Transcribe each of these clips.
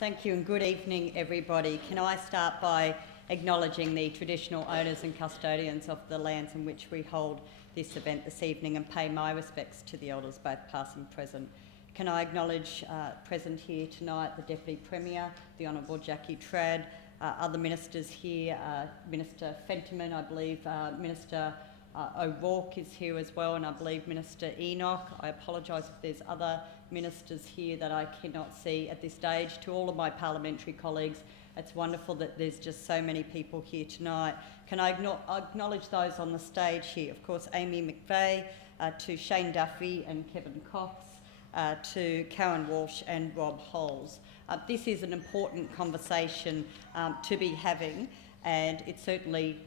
Thank you and good evening, everybody. Can I start by acknowledging the traditional owners and custodians of the lands in which we hold this event this evening and pay my respects to the elders, both past and present. Can I acknowledge present here tonight the Deputy Premier, the Honourable Jackie Trad, other ministers here, Minister Fentiman, I believe Minister O'Rourke is here as well, and I believe Minister Enoch. I apologise if there's other ministers here that I cannot see at this stage. To all of my parliamentary colleagues, it's wonderful that there's just so many people here tonight. Can I acknowledge those on the stage here? Of course, Amy McVeigh, to Shane Duffy and Kevin Cox, to Karen Walsh and Rob Holes. This is an important conversation to be having, and it's certainly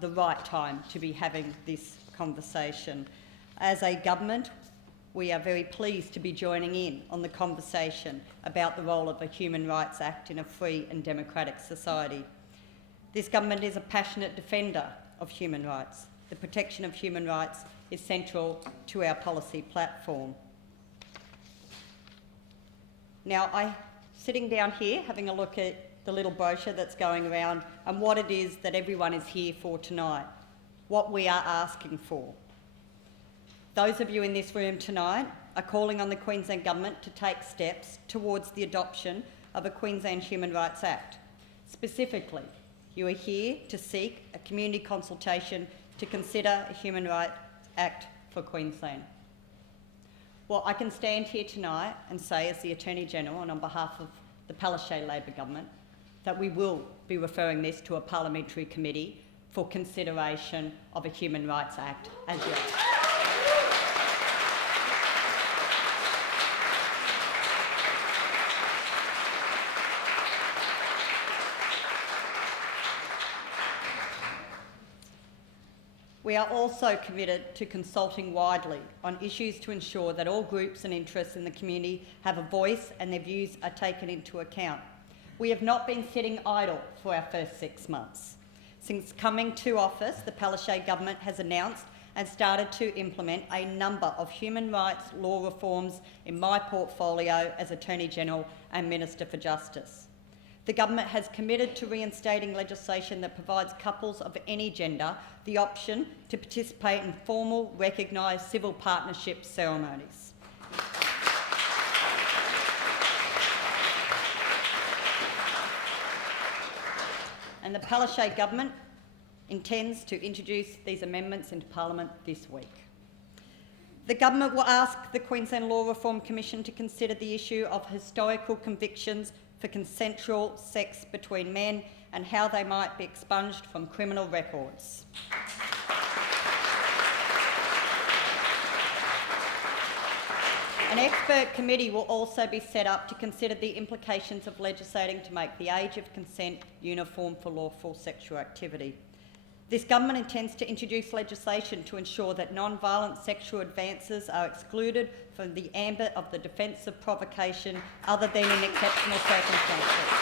the right time to be having this conversation. As a government, we are very pleased to be joining in on the conversation about the role of the Human Rights Act in a free and democratic society. This government is a passionate defender of human rights. The protection of human rights is central to our policy platform. Now, sitting down here, having a look at the little brochure that's going around and what it is that everyone is here for tonight, what we are asking for. Those of you in this room tonight are calling on the Queensland Government to take steps towards the adoption of a Queensland Human Rights Act. Specifically, you are here to seek a community consultation to consider a Human Rights Act for Queensland. Well, I can stand here tonight and say, as the Attorney-General and on behalf of the Palaszczuk Labor Government, that we will be referring this to a parliamentary committee for consideration of a Human Rights Act as yet. We are also committed to consulting widely on issues to ensure that all groups and interests in the community have a voice and their views are taken into account. We have not been sitting idle for our first 6 months. Since coming to office, the Palaszczuk government has announced and started to implement a number of human rights law reforms in my portfolio as Attorney-General and Minister for Justice. The government has committed to reinstating legislation that provides couples of any gender the option to participate in formal, recognised civil partnership ceremonies. And the Palaszczuk government intends to introduce these amendments into Parliament this week. The government will ask the Queensland Law Reform Commission to consider the issue of historical convictions for consensual sex between men and how they might be expunged from criminal records. An expert committee will also be set up to consider the implications of legislating to make the age of consent uniform for lawful sexual activity. This government intends to introduce legislation to ensure that non-violent sexual advances are excluded from the ambit of the defence of provocation other than in exceptional circumstances.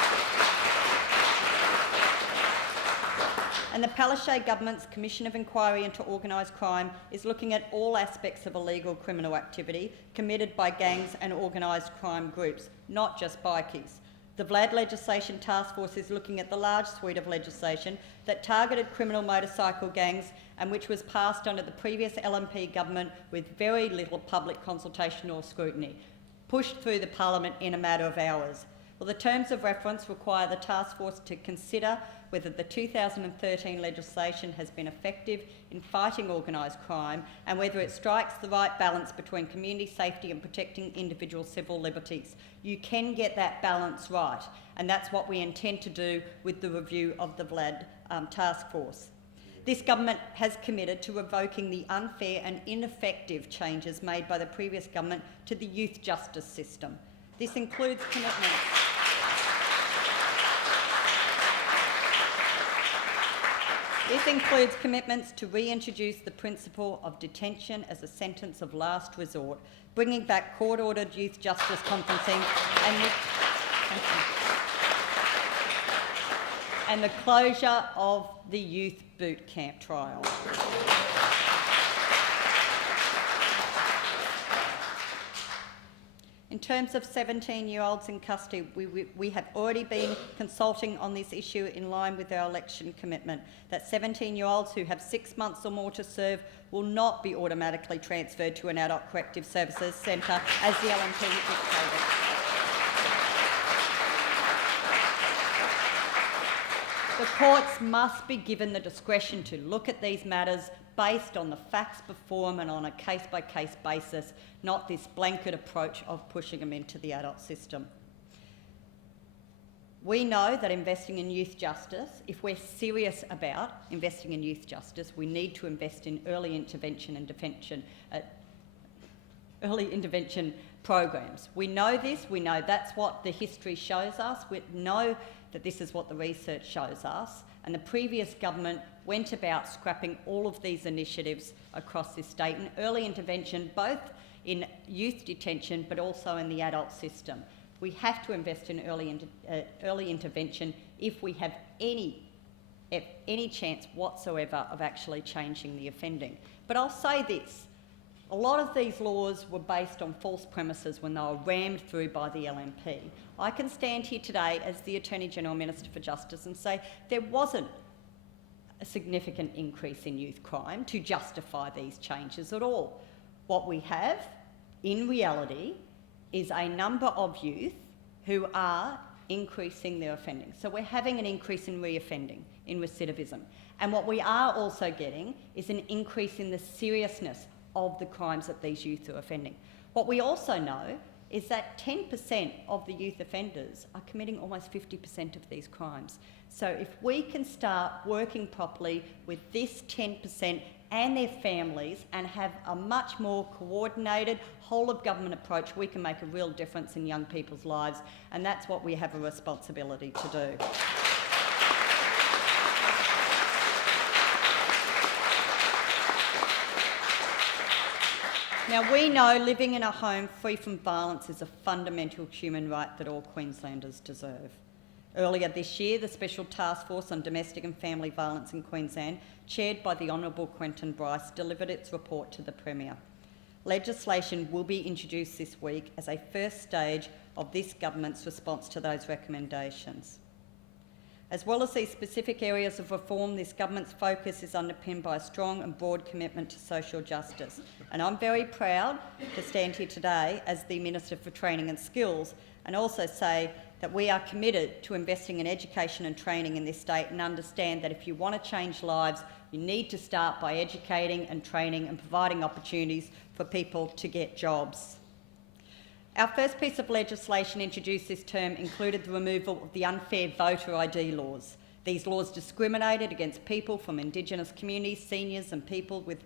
And the Palaszczuk government's Commission of Inquiry into Organised Crime is looking at all aspects of illegal criminal activity committed by gangs and organised crime groups, not just bikies. The VLAD Legislation Task Force is looking at the large suite of legislation that targeted criminal motorcycle gangs and which was passed under the previous LNP government with very little public consultation or scrutiny, pushed through the Parliament in a matter of hours. Well, the terms of reference require the task force to consider whether the 2013 legislation has been effective in fighting organised crime and whether it strikes the right balance between community safety and protecting individual civil liberties. You can get that balance right, and that's what we intend to do with the review of the VLAD task force. This government has committed to revoking the unfair and ineffective changes made by the previous government to the youth justice system. This includes commitments to reintroduce the principle of detention as a sentence of last resort, bringing back court-ordered youth justice conferencing and the closure of the youth boot camp trial. In terms of 17-year-olds in custody, we have already been consulting on this issue in line with our election commitment, that 17-year-olds who have 6 months or more to serve will not be automatically transferred to an adult corrective services centre as the LNP dictated. The courts must be given the discretion to look at these matters based on the facts before them and on a case-by-case basis, not this blanket approach of pushing them into the adult system. We know that investing in youth justice, if we're serious about investing in youth justice, we need to invest in early intervention programs. We know this, we know that's what the history shows us, we know that this is what the research shows us, and the previous government went about scrapping all of these initiatives across this state, and early intervention both in youth detention but also in the adult system. We have to invest in early intervention if we have any chance whatsoever of actually changing the offending. But I'll say this, a lot of these laws were based on false premises when they were rammed through by the LNP. I can stand here today as the Attorney-General Minister for Justice and say there wasn't a significant increase in youth crime to justify these changes at all. What we have, in reality, is a number of youth who are increasing their offending. So we're having an increase in reoffending, in recidivism. And what we are also getting is an increase in the seriousness of the crimes that these youth are offending. What we also know is that 10% of the youth offenders are committing almost 50% of these crimes. So if we can start working properly with this 10% and their families and have a much more coordinated whole-of-government approach, we can make a real difference in young people's lives, and that's what we have a responsibility to do. Now, we know living in a home free from violence is a fundamental human right that all Queenslanders deserve. Earlier this year, the Special Task Force on Domestic and Family Violence in Queensland, chaired by the Honourable Quentin Bryce, delivered its report to the Premier. Legislation will be introduced this week as a first stage of this government's response to those recommendations. As well as these specific areas of reform, this government's focus is underpinned by a strong and broad commitment to social justice. And I'm very proud to stand here today as the Minister for Training and Skills and also say that we are committed to investing in education and training in this state and understand that if you want to change lives, you need to start by educating and training and providing opportunities for people to get jobs. Our first piece of legislation introduced this term included the removal of the unfair voter ID laws. These laws discriminated against people from Indigenous communities, seniors and people with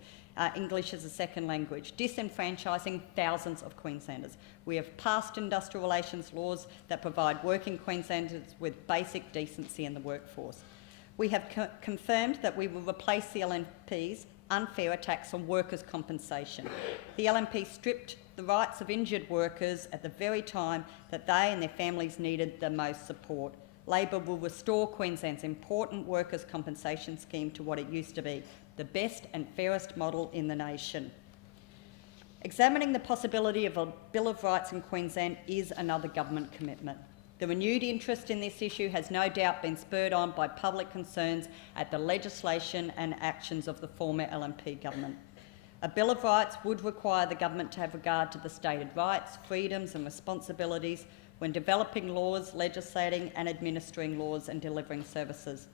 English as a second language, disenfranchising thousands of Queenslanders. We have passed industrial relations laws that provide working Queenslanders with basic decency in the workforce. We have confirmed that we will replace the LNP's unfair attacks on workers' compensation. The LNP stripped the rights of injured workers at the very time that they and their families needed the most support. Labor will restore Queensland's important workers' compensation scheme to what it used to be, the best and fairest model in the nation. Examining the possibility of a Bill of Rights in Queensland is another government commitment. The renewed interest in this issue has no doubt been spurred on by public concerns at the legislation and actions of the former LNP government. A Bill of Rights would require the government to have regard to the stated rights, freedoms and responsibilities when developing laws, legislating and administering laws and delivering services.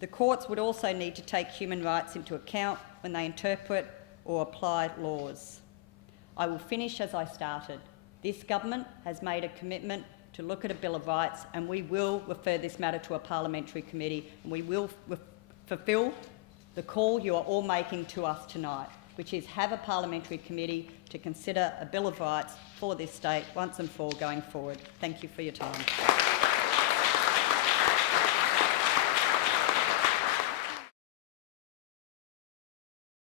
The courts would also need to take human rights into account when they interpret or apply laws. I will finish as I started. This government has made a commitment to look at a Bill of Rights, and we will refer this matter to a parliamentary committee, and we will fulfil the call you are all making to us tonight, which is have a parliamentary committee to consider a Bill of Rights for this state once and for all going forward. Thank you for your time.